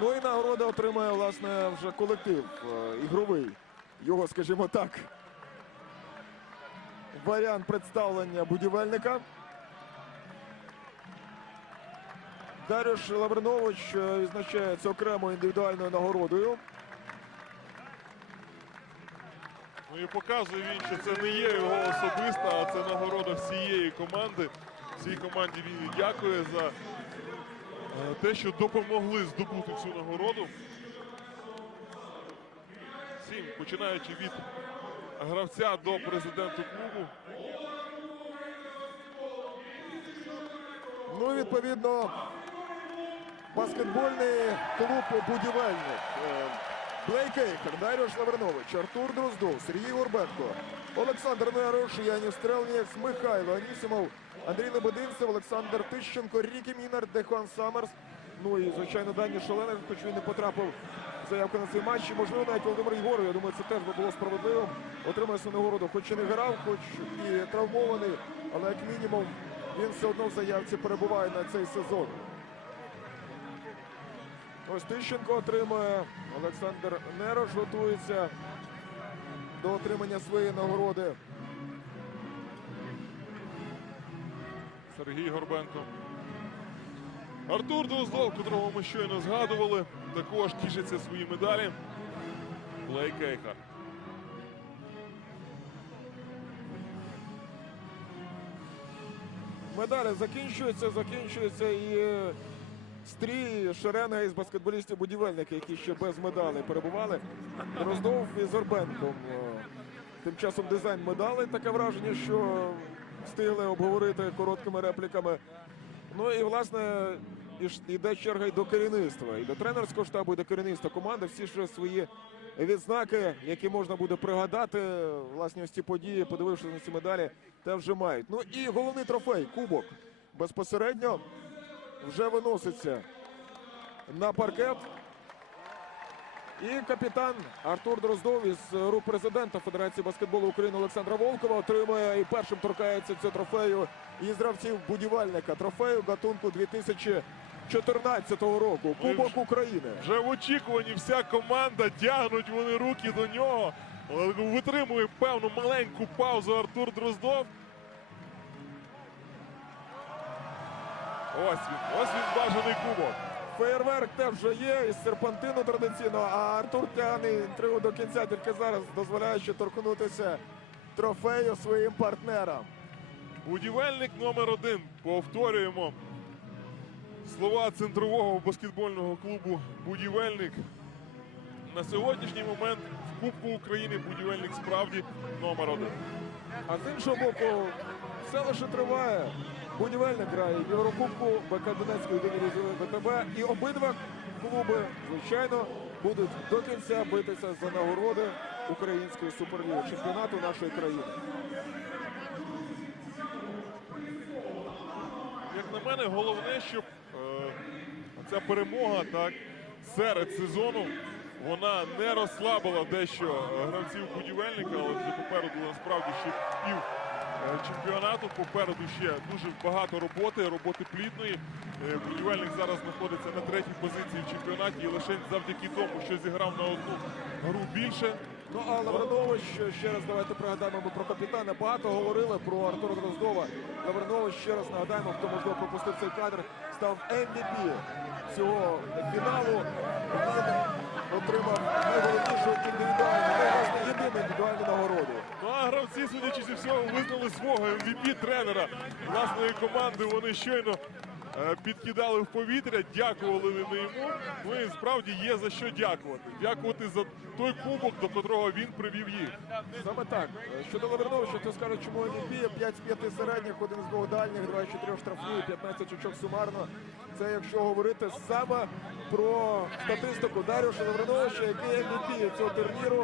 Ну і нагорода отримає, власне, вже колектив е, ігровий. Його, скажімо так, варіант представлення будівельника. Дарюш Лавринович е, відзначається окремою індивідуальною нагородою. Ну і показує він, що це не є його особиста, а це нагорода всієї команди. Всій команді він дякує за е, те, що допомогли здобути цю нагороду. Всім, починаючи від гравця до президенту клубу. Ну відповідно баскетбольний клуб будівельник. Блейк Ейхер, Даріош Лавринович, Артур Дроздов, Сергій Горбенко, Олександр Нерош, Янів Стрелнієць, Михайло Анісімов, Андрій Лебединцев, Олександр Тищенко, Рікі Мінар, Дехан Саммерс. Ну і, звичайно, Дані Шаленов, хоч він не потрапив заявку на цей матч. Можливо, навіть Володимир Єгоров, я думаю, це теж би було справедливим. Отримає нагороду, хоч і не грав, хоч і травмований, але як мінімум він все одно в заявці перебуває на цей сезон. Ось Тищенко отримує. Олександр Нерош готується до отримання своєї нагороди. Сергій Горбенко. Артур Дроздов, котрого ми щойно згадували, також тішиться свої медалі. Блейк Ейхар. Медалі закінчуються, закінчується і стрій шеренга із баскетболістів будівельники, які ще без медалей перебували. Дроздов і Зорбенком. Е, Тим часом дизайн медалей. Таке враження, що встигли обговорити короткими репліками. Ну і власне іде черга й до керівництва, і до тренерського штабу, і до керівництва команди. Всі ще свої відзнаки, які можна буде пригадати, власне, ось ці події, подивившись на ці медалі, те вже мають. Ну і головний трофей кубок безпосередньо вже виноситься на паркет. І капітан Артур Дроздов із рук президента Федерації баскетболу України Олександра Волкова отримує і першим торкається цього трофею із гравців будівельника. Трофею гатунку 2014 року. Кубок України. Вже в очікуванні вся команда тягнуть вони руки до нього. Витримує певну маленьку паузу Артур Дроздов. Ось він, ось він бажаний кубок. Феєрверк теж вже є із серпантину традиційно, а Артур тягне інтригу до кінця, тільки зараз дозволяючи торкнутися трофею своїм партнерам. Будівельник номер один. Повторюємо слова центрового баскетбольного клубу Будівельник. На сьогоднішній момент в Кубку України будівельник справді номер один. А з іншого боку, все лише триває. Будівельник грає Єврокубку, БК Донецької дивізії ВТБ. І обидва клуби, звичайно, будуть до кінця битися за нагороди української суперліги, чемпіонату нашої країни. Як на мене, головне, щоб е, ця перемога так серед сезону вона не розслабила дещо е, гравців будівельника, але попереду насправді ще пів чемпіонату. Попереду ще дуже багато роботи, роботи плідної. Е, Будівельник зараз знаходиться на третій позиції в чемпіонаті і лише завдяки тому, що зіграв на одну гру більше. Ну а Лавринович, ще раз давайте пригадаємо ми про капітана. Багато говорили про Артура Дроздова. Лавринович, ще раз нагадаємо, хто можливо пропустив цей кадр, став MVP цього фіналу. Він отримав найголовнішу індивідуальну, ну, власне, єдину індивідуальну нагороду. Ну а гравці, судячи зі всього, визнали свого MVP тренера власної команди. Вони щойно підкидали в повітря, дякували не йому. Ну і справді є за що дякувати. Дякувати за той кубок, до котрого він привів їх. Саме так. Щодо Лавриновича, то скажуть, чому він MVP, 5 з 5 середніх, один з двох дальніх, 2 з 4 штрафні, 15 очок сумарно. Це якщо говорити саме про статистику Дарюша Лавриновича, який MVP цього турніру.